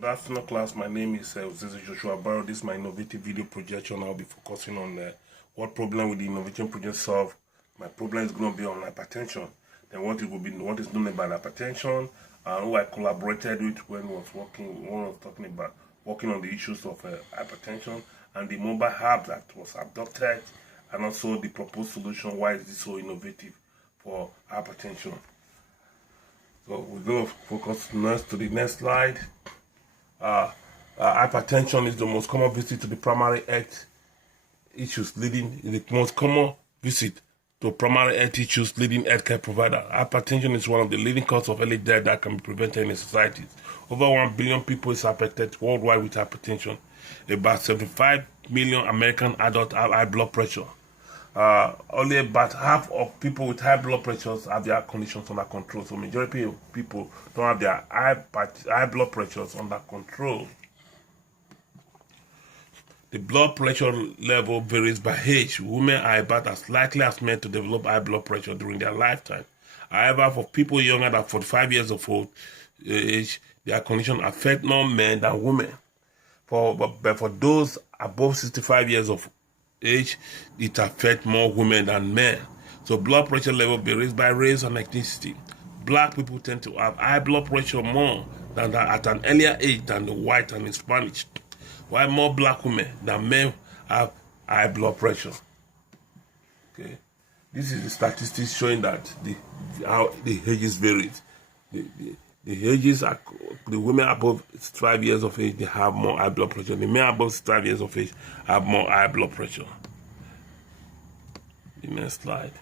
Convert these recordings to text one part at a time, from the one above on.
Good afternoon, class. My name is Joshua Barrow. This is my innovative video projection. I'll be focusing on what problem will the innovation project solve. My problem is going to be on hypertension. Then what is known about hypertension, and who I collaborated with when I was working on the issues of hypertension, and the mobile app that was adopted, and also the proposed solution. Why is this so innovative for hypertension? So we're going to focus next to the next slide. Hypertension is the most common visit to the primary health issues leading healthcare provider. Hypertension is one of the leading causes of early death that can be prevented in societies. Over 1 billion people is affected worldwide with hypertension. About 75 million American adults have high blood pressure. Only about half of people with high blood pressures have their conditions under control. So majority of people don't have their high blood pressures under control. The blood pressure level varies by age. Women are about as likely as men to develop high blood pressure during their lifetime. However, for people younger than 45 years of age, their condition affects more men than women. But for those above 65 years of age, it affects more women than men. So blood pressure level varies by race and ethnicity. Black people tend to have high blood pressure more than at an earlier age than the white and Hispanic, while more black women than men have high blood pressure. Okay, this is the statistics showing that how the ages vary. The ages are the women above 5 years of age, they have more high blood pressure. The men above 5 years of age have more high blood pressure. The next slide.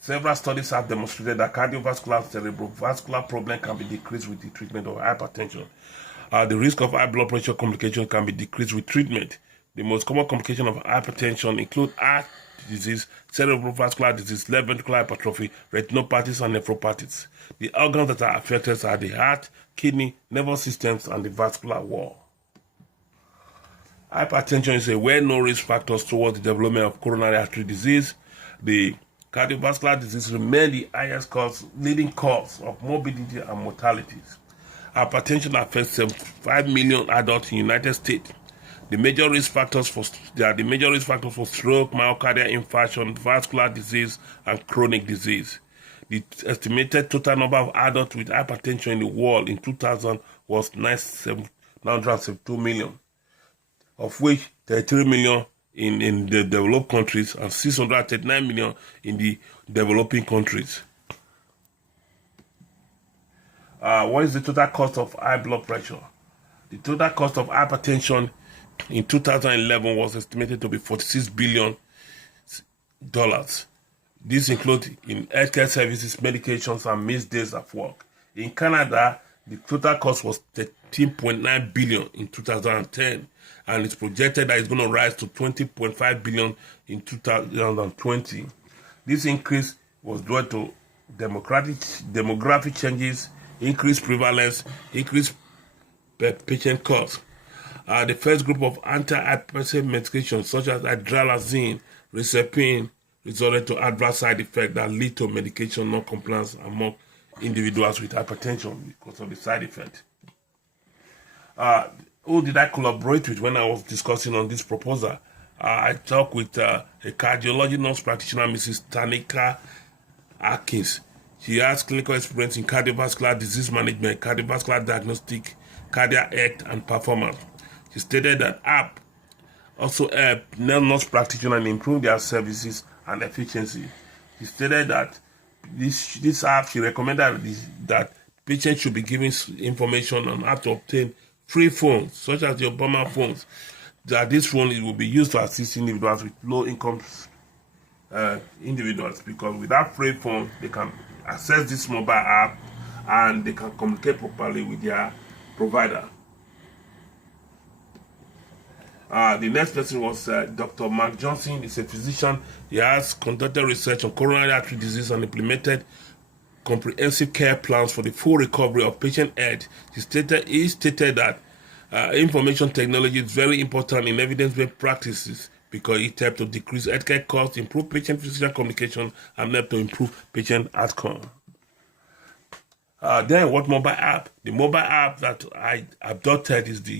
Several studies have demonstrated that cardiovascular cerebrovascular problem can be decreased with the treatment of hypertension. The risk of high blood pressure complications can be decreased with treatment. The most common complications of hypertension include heart disease, cerebrovascular disease, left ventricular hypertrophy, retinopathies, and nephropathies. The organs that are affected are the heart, kidney, nervous systems, and the vascular wall. Hypertension is a well-known risk factor towards the development of coronary artery disease. The cardiovascular disease remains the highest leading cause of morbidity and mortalities. Hypertension affects 75 million adults in the United States. The major risk factors for stroke, myocardial infarction, vascular disease, and chronic disease. The estimated total number of adults with hypertension in the world in 2000 was 972 million, of which 33 million in the developed countries and 639 million in the developing countries. What is the total cost of high blood pressure? The total cost of hypertension in 2011 was estimated to be $46 billion. This includes in healthcare services, medications, and missed days of work. In Canada, the total cost was $13.9 billion in 2010, and it's projected that it's going to rise to $20.5 billion in 2020. This increase was due to demographic changes, increased prevalence, increased patient costs. The first group of antihypertensive medications such as hydralazine, reserpine, resulted to adverse side effects that lead to medication non-compliance among individuals with hypertension because of the side effect. Who did I collaborate with when I was discussing on this proposal? I talked with a cardiology nurse practitioner, Mrs. Tanika Atkins. She has clinical experience in cardiovascular disease management, cardiovascular diagnostic, cardiac health, and performance. She stated that app also helped nurse practitioners improve their services and efficiency. She stated that this app, she recommended that patients should be given information on how to obtain free phones, such as the Obama phones, that this phone will be used to assist individuals with low income individuals, because with that free phone, they can access this mobile app and they can communicate properly with their provider. The next person was Dr. Mark Johnson. He's a physician. He has conducted research on coronary artery disease and implemented comprehensive care plans for the full recovery of patient health. He stated that information technology is very important in evidence-based practices because it helps to decrease healthcare costs, improve patient-physician communication, and help to improve patient outcome. Then what mobile app? The mobile app that I adopted is the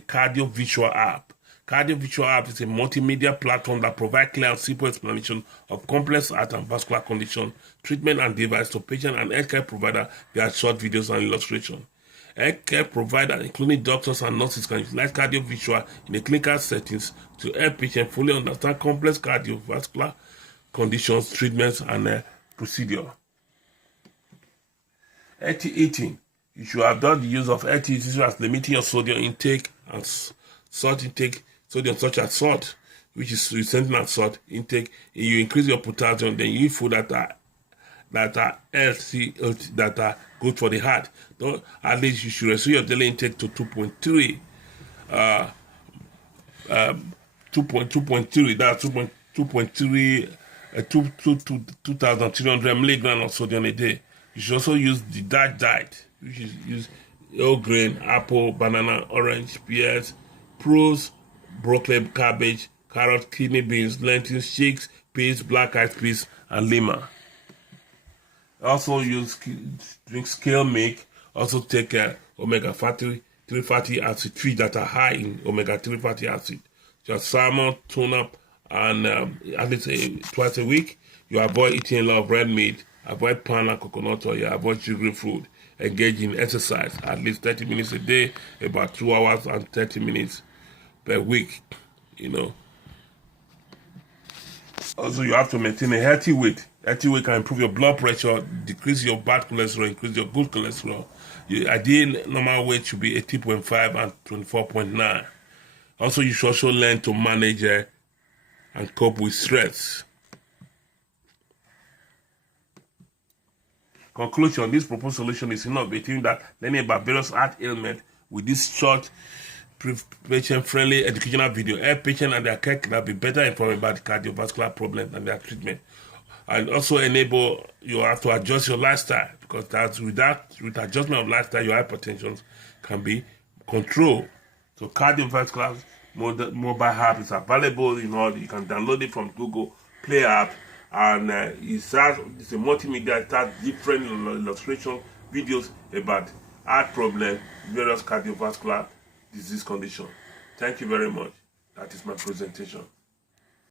Cardio Visual app. Cardio Visual app is a multimedia platform that provides clear and simple explanation of complex heart and vascular condition, treatment and device to patient and healthcare provider via short videos and illustration. Healthcare providers, including doctors and nurses, can utilize cardio visual in the clinical settings to help patients fully understand complex cardiovascular conditions, treatments, and procedure. Healthy eating. You should adopt the use of healthy eating such as limiting your sodium intake and salt intake, sodium such as salt, which is resenting and salt intake. You increase your potassium, then you eat food that are healthy, that are good for the heart. At least you should reduce your daily intake to 2.3. 2.3. That's 2.3. 2,300 milligrams of sodium a day. You should also use the dark diet, which is use whole grain, apple, banana, orange, pears, prunes, broccoli, cabbage, carrot, kidney beans, lentils, chicks, peas, black eyed peas, and lima. Also drink scale milk. Also take omega-3 fatty acid, fish that are high in omega-3 fatty acid, just salmon, tuna, and at least twice a week. You avoid eating a lot of red meat, avoid palm and coconut oil, avoid sugary food, engage in exercise at least 30 minutes a day, about 2 hours and 30 minutes per week, Also, you have to maintain a healthy weight. Healthy weight can improve your blood pressure, decrease your bad cholesterol, increase your good cholesterol. Your ideal normal weight should be 18.5 and 24.9. Also, you should also learn to manage and cope with stress. Conclusion: this proposed solution is innovative that learning about various heart ailments with this short, patient-friendly educational video help patients and their caregivers be better informed about cardiovascular problems and their treatment, and also enable you have to adjust your lifestyle, because with adjustment of lifestyle, your hypertension can be controlled. So cardiovascular mobile app is available. You can download it from Google Play app, and it's a multimedia. It has different illustration videos about heart problem, various cardiovascular disease condition. Thank you very much. That is my presentation.